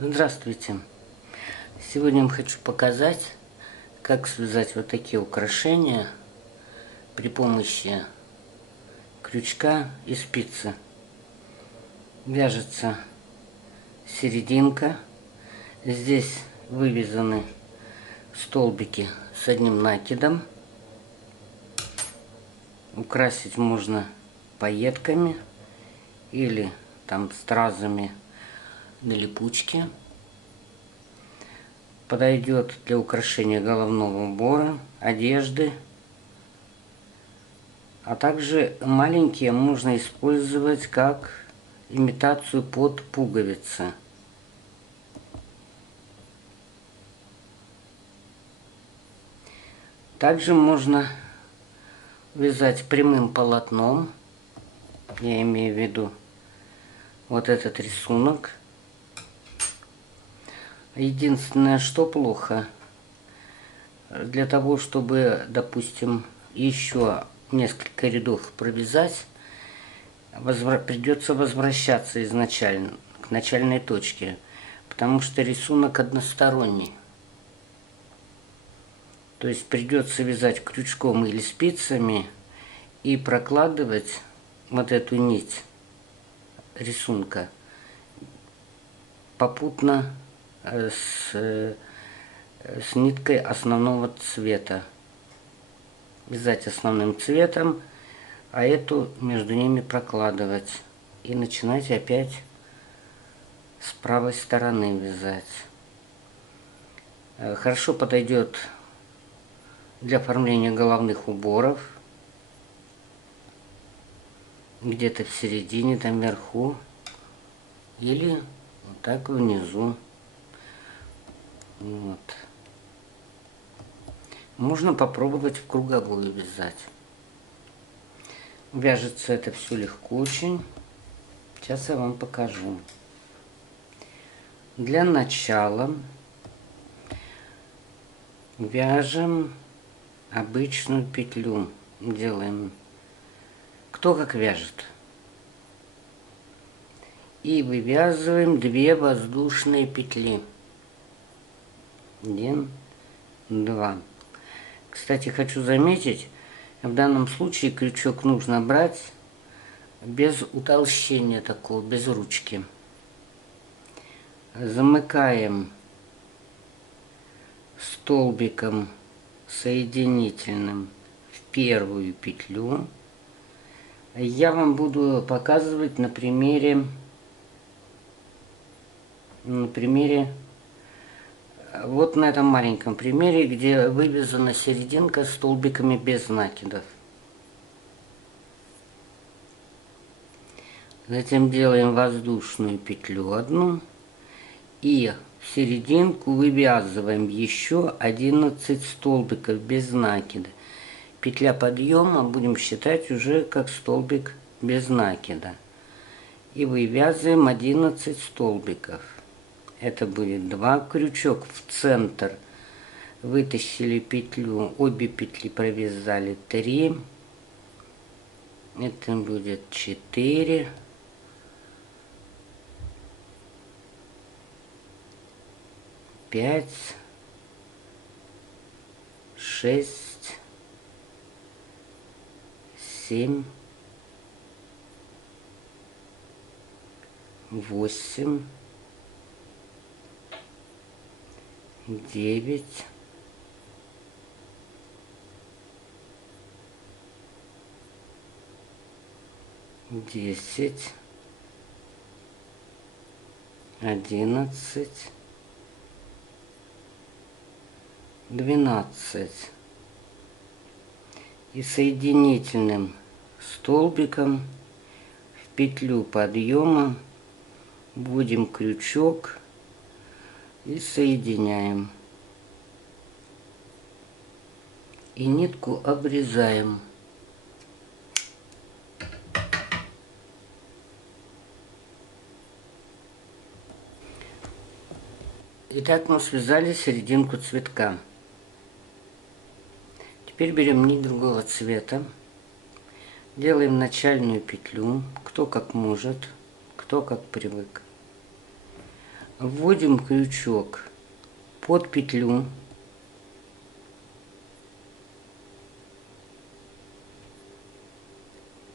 Здравствуйте! Сегодня я вам хочу показать, как связать вот такие украшения при помощи крючка и спицы. Вяжется серединка. Здесь вывязаны столбики с одним накидом. Украсить можно пайетками или там стразами на липучке. Подойдет для украшения головного убора, одежды. А также маленькие можно использовать как имитацию под пуговицы. Также можно вязать прямым полотном. Я имею в виду вот этот рисунок. Единственное, что плохо, для того, чтобы, допустим, еще несколько рядов провязать, придется возвращаться изначально к начальной точке, потому что рисунок односторонний. То есть придется вязать крючком или спицами и прокладывать вот эту нить рисунка попутно с ниткой основного цвета. Вязать основным цветом, а эту между ними прокладывать. И начинать опять с правой стороны вязать. Хорошо подойдет для оформления головных уборов. Где-то в середине, там вверху. Или вот так внизу. Вот. Можно попробовать в круговую вязать. Вяжется это все легко очень. Сейчас я вам покажу. Для начала вяжем обычную петлю. Делаем кто как вяжет. И вывязываем 2 воздушные петли. 1, 2. Кстати, хочу заметить, в данном случае крючок нужно брать без утолщения такого, без ручки. Замыкаем столбиком соединительным в первую петлю. Я вам буду показывать на примере вот на этом маленьком примере, где вывязана серединка столбиками без накидов. Затем делаем воздушную петлю одну и в серединку вывязываем еще 11 столбиков без накида. Петля подъема будем считать уже как столбик без накида. И вывязываем 11 столбиков. Это будет 2, крючок в центр, вытащили петлю, обе петли провязали 3, это будет 4, 5, 6, 7, 8, 9, 10, 11, 12. И соединительным столбиком в петлю подъема вводим крючок и соединяем. И нитку обрезаем. Итак, мы связали серединку цветка. Теперь берем нить другого цвета, делаем начальную петлю, кто как может, кто как привык. Вводим крючок под петлю.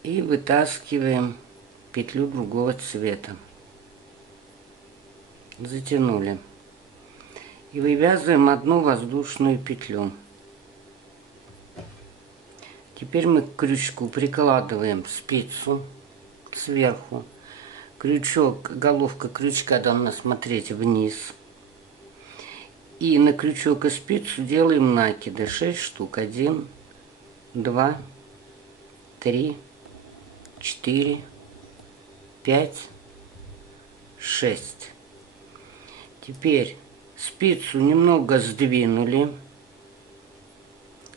И вытаскиваем петлю другого цвета. Затянули. И вывязываем одну воздушную петлю. Теперь мы к крючку прикладываем спицу сверху. Крючок, головка крючка должна смотреть вниз. И на крючок и спицу делаем накиды. 6 штук. 1, 2, 3, 4, 5, 6. Теперь спицу немного сдвинули.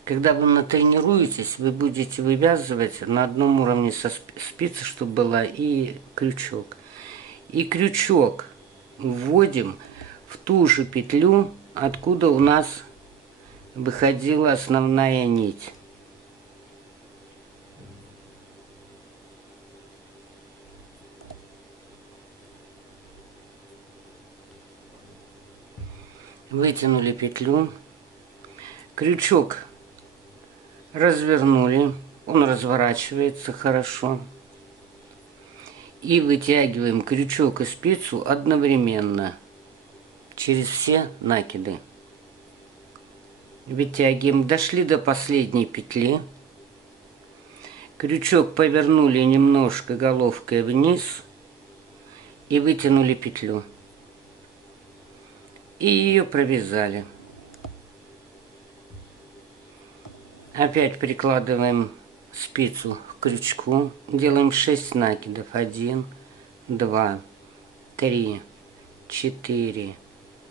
Когда вы натренируетесь, вы будете вывязывать на одном уровне со спицы, чтобы была и крючок. И крючок вводим в ту же петлю, откуда у нас выходила основная нить. Вытянули петлю. Крючок развернули, он разворачивается хорошо. И вытягиваем крючок и спицу одновременно через все накиды. Вытягиваем, дошли до последней петли. Крючок повернули немножко головкой вниз и вытянули петлю. И ее провязали. Опять прикладываем спицу к крючку, делаем 6 накидов. 1, 2, 3, 4,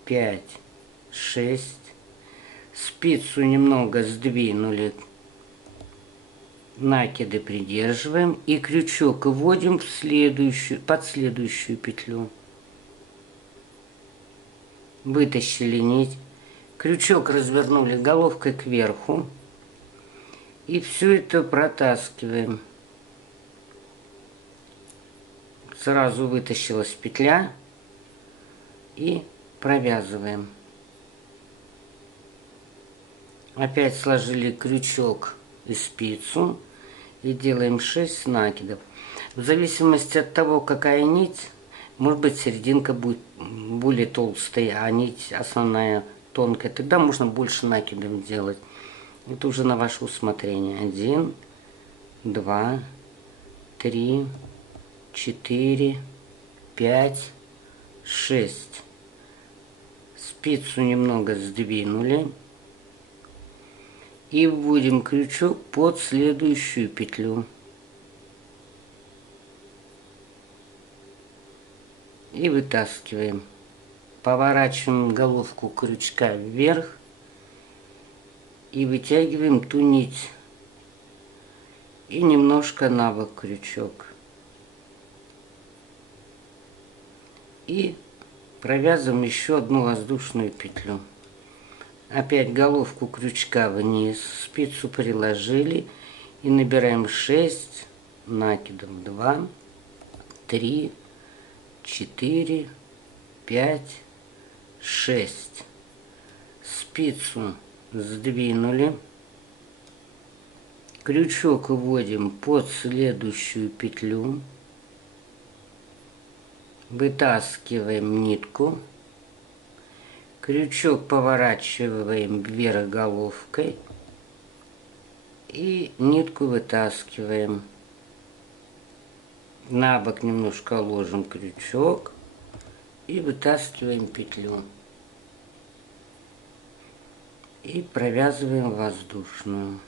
5, 6. Спицу немного сдвинули, накиды придерживаем и крючок вводим в следующую, под следующую петлю. Вытащили нить, крючок развернули головкой кверху. И все это протаскиваем. Сразу вытащилась петля и провязываем. Опять сложили крючок и спицу и делаем 6 накидов. В зависимости от того, какая нить, может быть, серединка будет более толстая, а нить основная тонкая. Тогда можно больше накидов делать. Это уже на ваше усмотрение. 1, 2, 3, 4, 5, 6. Спицу немного сдвинули. И вводим крючок под следующую петлю. И вытаскиваем. Поворачиваем головку крючка вверх. И вытягиваем ту нить. И немножко на бок крючок. И провязываем еще одну воздушную петлю. Опять головку крючка вниз, спицу приложили и набираем 6 накидов. 2, 3, 4, 5, 6. Спицу сдвинули. Крючок вводим под следующую петлю. Вытаскиваем нитку. Крючок поворачиваем вверх головкой. И нитку вытаскиваем. На бок немножко ложим крючок. И вытаскиваем петлю. И провязываем воздушную.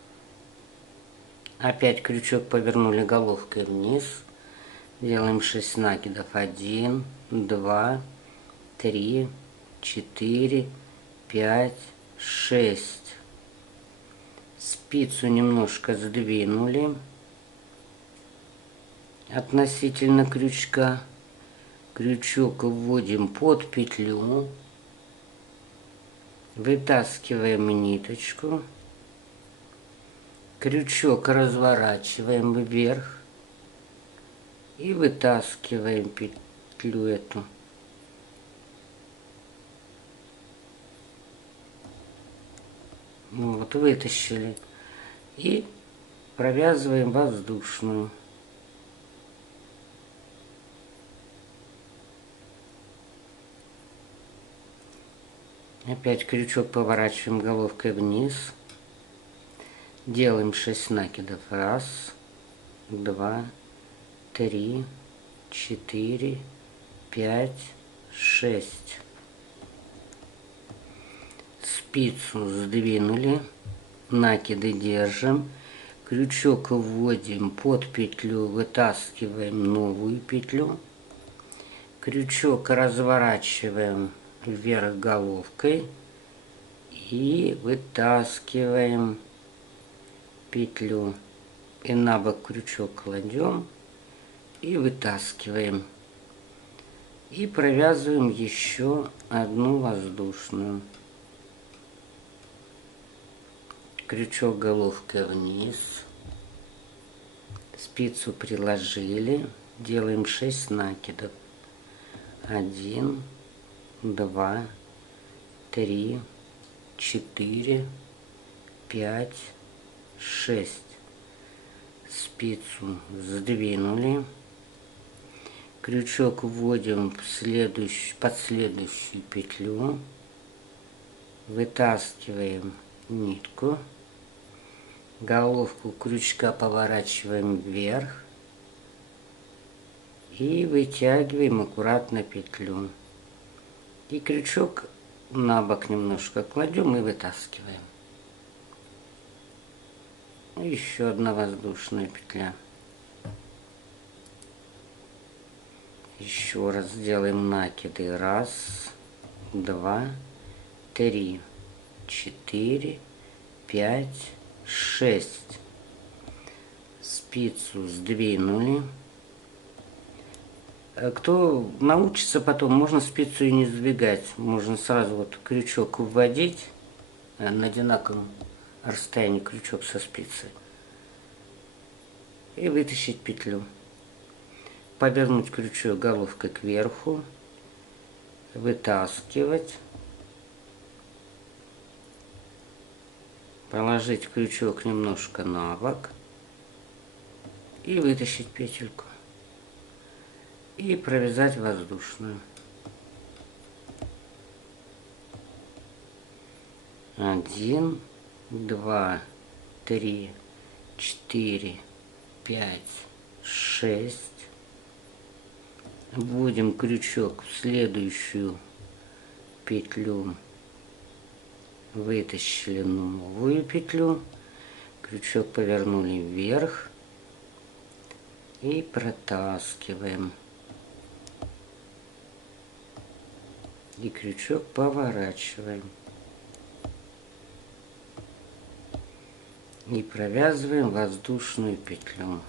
Опять крючок повернули головкой вниз. Делаем 6 накидов. 1, 2, 3, 4, 5, 6. Спицу немножко сдвинули относительно крючка. Крючок вводим под петлю. Вытаскиваем ниточку. Крючок разворачиваем вверх. И вытаскиваем петлю эту. Вот, вытащили. И провязываем воздушную. Опять крючок поворачиваем головкой вниз. Делаем 6 накидов. 1, 2, 3, 4, 5, 6. Спицу сдвинули. Накиды держим. Крючок вводим под петлю, вытаскиваем новую петлю. Крючок разворачиваем вверх головкой и вытаскиваем петлю. И на бок крючок кладем и вытаскиваем. И провязываем еще одну воздушную. Крючок головкой вниз. Спицу приложили. Делаем 6 накидов. 1, 2, 3, 4, 5, 6. Спицу сдвинули. Крючок вводим под следующую петлю. Вытаскиваем нитку. Головку крючка поворачиваем вверх. И вытягиваем аккуратно петлю. И крючок на бок немножко кладем и вытаскиваем. Еще одна воздушная петля. Еще раз делаем накиды. 1, 2, 3, 4, 5, 6. Спицу сдвинули. Кто научится потом, можно спицу и не сдвигать. Можно сразу вот крючок вводить на одинаковом расстоянии, крючок со спицей. И вытащить петлю. Повернуть крючок головкой кверху. Вытаскивать. Положить крючок немножко на бок. И вытащить петельку. И провязать воздушную. 1, 2, 3, 4, 5, 6. Вводим крючок в следующую петлю. Вытащили новую петлю. Крючок повернули вверх. И протаскиваем. И крючок поворачиваем. И провязываем воздушную петлю.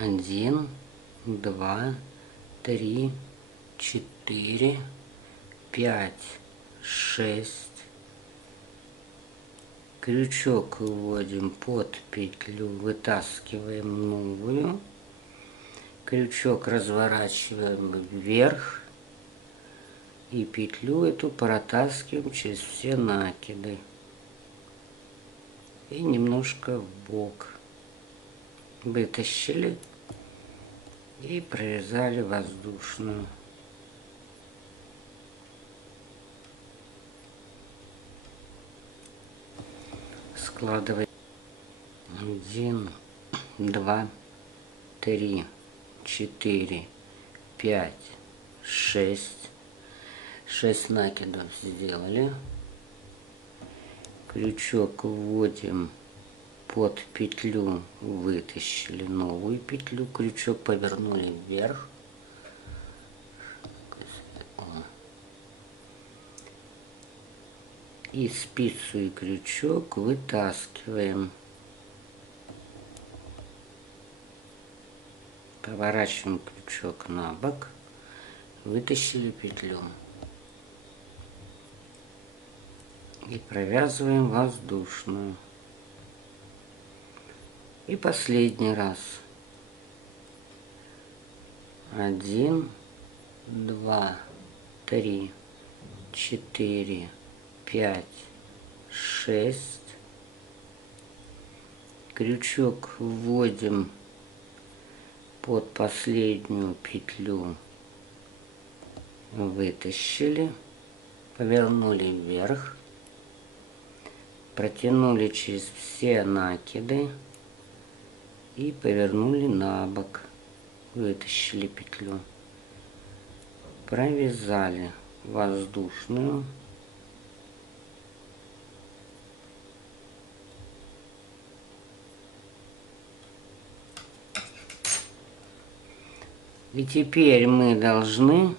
1, 2, 3, 4, 5, 6. Крючок вводим под петлю, вытаскиваем новую. Крючок разворачиваем вверх. И петлю эту протаскиваем через все накиды. И немножко вбок. Вытащили. И провязали воздушную. Складываем. 1, 2, 3, 4, 5, 6. 6 накидов сделали. Крючок вводим под петлю, вытащили новую петлю. Крючок повернули вверх. И спицу и крючок вытаскиваем. Поворачиваем крючок на бок. Вытащили петлю. И провязываем воздушную. И последний раз. 1, 2, 3, 4, 5, 6. Крючок вводим под последнюю петлю, вытащили, повернули вверх, протянули через все накиды и повернули на бок, вытащили петлю, провязали воздушную, и теперь мы должны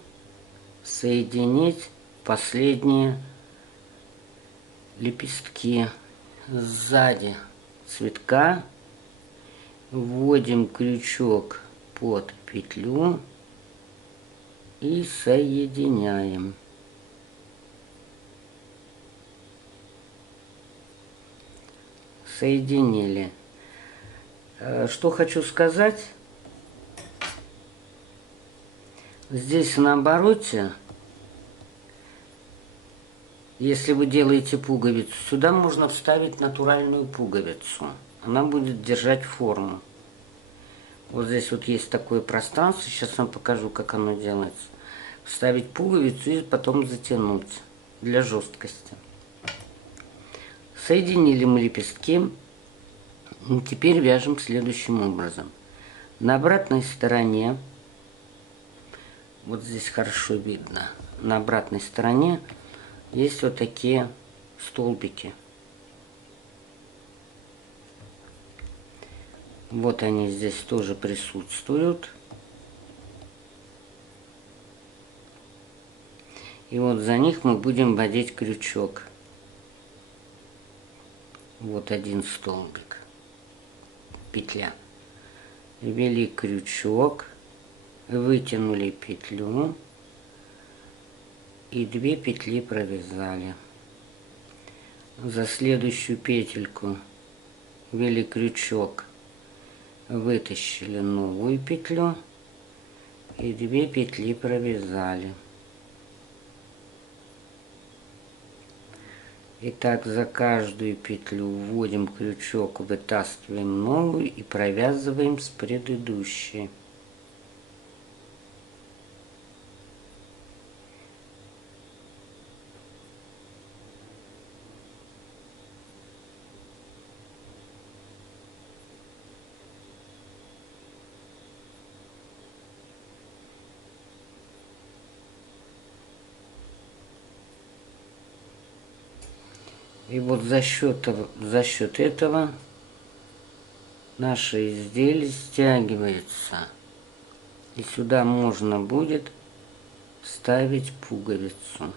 соединить последние лепестки сзади цветка, вводим крючок под петлю и соединяем. Соединили. Что хочу сказать. Здесь на обороте, если вы делаете пуговицу, сюда можно вставить натуральную пуговицу. Она будет держать форму. Вот здесь вот есть такое пространство. Сейчас вам покажу, как оно делается. Вставить пуговицу и потом затянуть для жесткости. Соединили мы лепестки. Теперь вяжем следующим образом. На обратной стороне, вот здесь хорошо видно, на обратной стороне есть вот такие столбики. Вот они здесь тоже присутствуют. И вот за них мы будем вводить крючок. Вот один столбик, петля. Ввели крючок, вытянули петлю и 2 петли провязали. За следующую петельку ввели крючок, вытащили новую петлю и 2 петли провязали. Итак, за каждую петлю вводим крючок, вытаскиваем новую и провязываем с предыдущей. И вот за счет этого наше изделие стягивается. И сюда можно будет вставить пуговицу.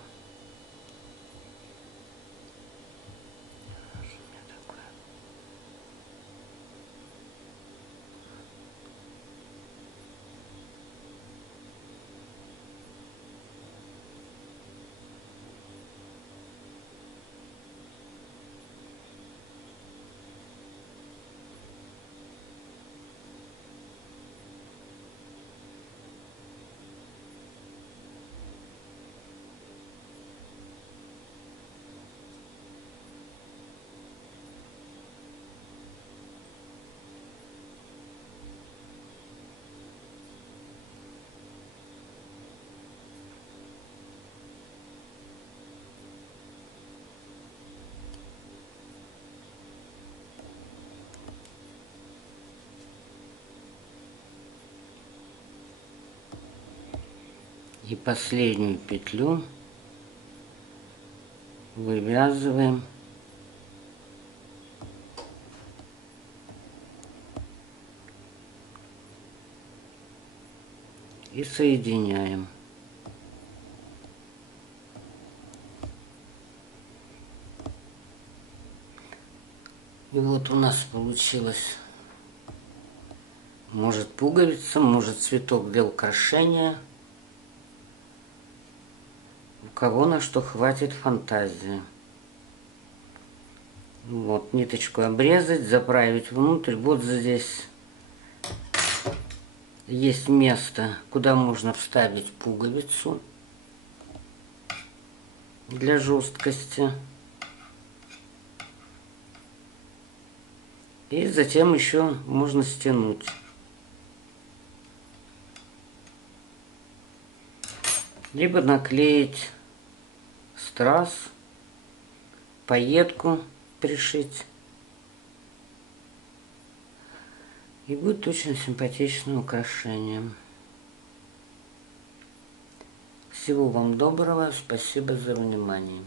И последнюю петлю вывязываем и соединяем. И вот у нас получилось, может пуговица, может цветок для украшения. У кого на что хватит фантазии. Вот, ниточку обрезать, заправить внутрь. Вот здесь есть место, куда можно вставить пуговицу. для жесткости. И затем еще можно стянуть. Либо наклеить страз, пайетку пришить. И будет очень симпатичное украшение. Всего вам доброго, спасибо за внимание.